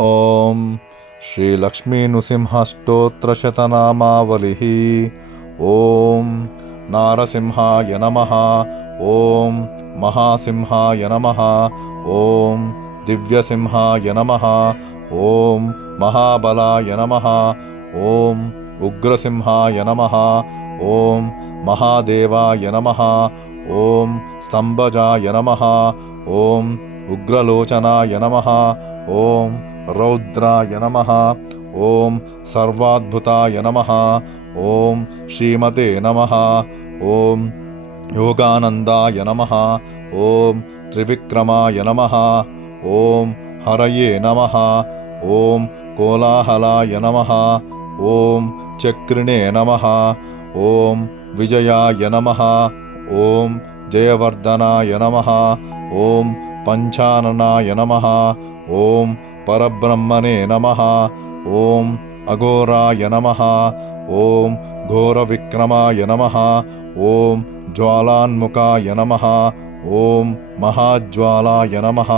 ॐ श्रीलक्ष्मीनृसिंहस्तोत्रशतनामावलिः। ॐ नारसिंहाय नमः। ॐ महासिंहाय नमः। ॐ दिव्यसिंहाय नमः। ॐ महाबलाय नमः। ॐ उग्रसिंहाय नमः। ॐ महादेवाय नमः। ॐ स्तम्भजाय नमः। ॐ उग्रलोचनाय नमः। ॐ रौद्राय नमः। ॐ सर्वाद्भुताय नमः। ॐ श्रीमते नमः। ॐ योगानन्दाय नमः। ॐ त्रिविक्रमाय नमः। ॐ हरये नमः। ॐ कोलाहलाय नमः। ॐ चक्रिणे नमः। ॐ विजयाय नमः। ॐ जयवर्धनाय नमः। ॐ पञ्चाननाय नमः। ॐ परब्रह्मणे नमः। ॐ अघोराय नमः। ॐ घोरविक्रमाय नमः। ॐ ज्वालान्मुखाय नमः। ॐ महाज्वालाय नमः।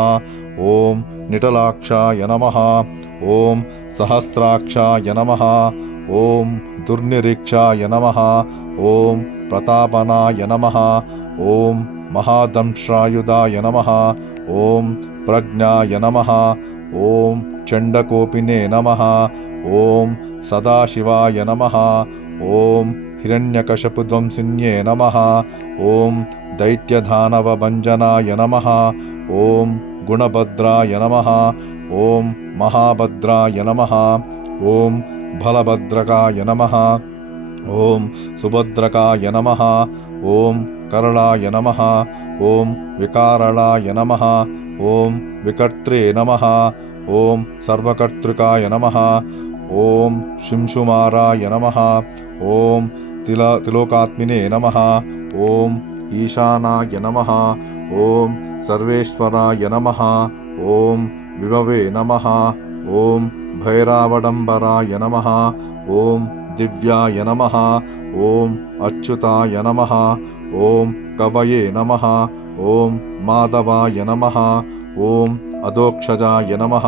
ॐ निटलाक्षाय नमः। ॐ सहस्राक्षाय नमः। ॐ दुर्निरीक्षाय नमः। ॐ प्रतापनाय नमः। ॐ महादंष्ट्रायुधाय नमः। ॐ प्रज्ञाय नमः। ॐ चण्डकोपिने नमः। ॐ सदाशिवाय नमः। ॐ हिरण्यकशपुध्वंसिन्ये नमः। ॐ दैत्यदानवभञ्जनाय नमः। ॐ गुणभद्राय नमः। ॐ महाभद्राय नमः। ॐ बलभद्रकाय नमः। ॐ सुभद्रकाय नमः। ॐ करलाय नमः। ॐ विकारलाय नमः। ॐ विकर्त्रे नमः। ॐ सर्वकर्तृकाय नमः। ॐ शिंशुमाराय नमः। ॐ तिलोकात्मिने नमः। ॐ ईशानाय नमः। ॐ सर्वेश्वराय नमः। ॐ विभवे नमः। ॐ भैरावडम्बराय नमः। ॐ दिव्याय नमः। ॐ अच्युताय नमः। ॐ कवये नमः। ॐ माधवाय नमः। ॐ अधोक्षजाय नमः।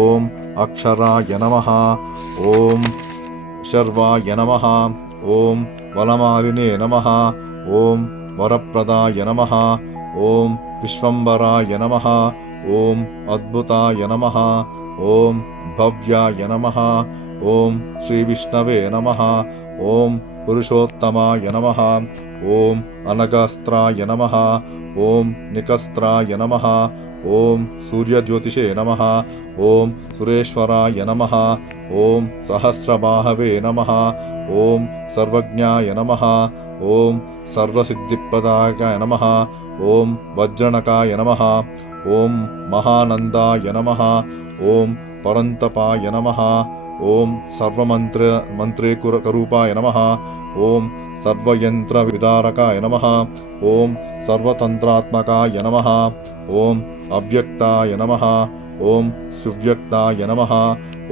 ॐ अक्षराय नमः। ॐ शर्वाय नमः। ॐ वनमालिने नमः। ॐ वरप्रदाय नमः। ॐ विश्वम्भराय नमः। ॐ अद्भुताय नमः। ॐ भव्याय नमः। ॐ श्रीविष्णवे नमः। ॐ पुरुषोत्तमाय नमः। ॐ अनगस्त्राय नमः। ॐ निकस्त्राय नमः। ॐ सूर्यज्योतिषे नमः। ॐ सुरेश्वराय नमः। ॐ सहस्रबाहवे नमः। ॐ सर्वज्ञाय नमः। ॐ सर्वसिद्धिप्रदायकाय नमः। ॐ वज्रणकाय नमः। ॐ महानन्दाय नमः। ॐ परन्तपाय नमः। ॐ सर्वमन्त्रेकरूपाय नमः। ॐ सर्वयन्त्रविदारकाय नमः। ॐ सर्वतन्त्रात्मकाय नमः। ॐ अव्यक्ताय नमः। ॐ सुव्यक्ताय नमः।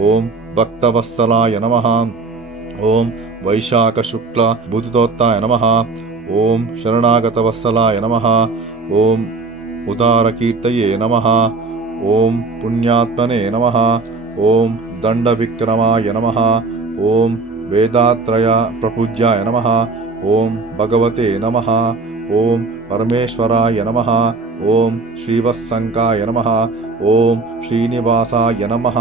ॐ भक्तवत्सलाय नमः। ॐ वैशाखशुक्लभूतितोत्ताय नमः। ॐ शरणागतवत्सलाय नमः। ॐ उदारकीर्तये नमः। ॐ पुण्यात्मने नमः। ॐ दण्डविक्रमाय नमः। ॐ वेदात्रय प्रपूज्याय नमः। ॐ भगवते नमः। ॐ परमेश्वराय नमः। ॐ श्रीवत्सङ्काय नमः। ॐ श्रीनिवासाय नमः।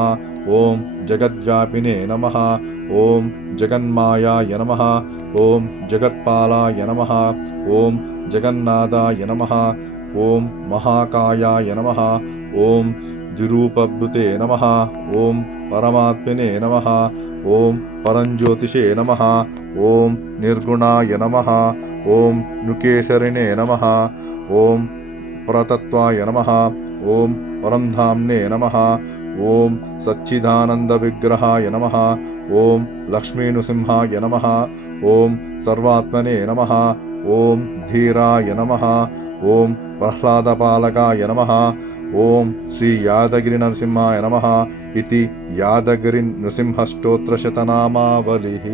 ॐ जगद्व्यापिने नमः। ॐ जगन्मायाय नमः। ॐ जगत्पालाय नमः। ॐ जगन्नाथाय नमः। ॐ महाकायाय नमः। ॐ द्विरूपभृते नमः। ॐ परमात्मने नमः। ॐ परञ्ज्योतिषे नमः। ॐ निर्गुणाय नमः। ॐ नुकेशरिणे नमः। ॐ परतत्त्वाय नमः। ॐ परमधाम्ने नमः। ॐ सच्चिदानन्दविग्रहाय नमः। ॐ लक्ष्मीनृसिंहाय नमः। ॐ सर्वात्मने नमः। ॐ धीराय नमः। ॐ प्रह्लादपालकाय नमः। ॐ श्री यादगिरिनरसिंहाय नमः इति यादगिरिनृसिंहस्तोत्रशतनामावलिः।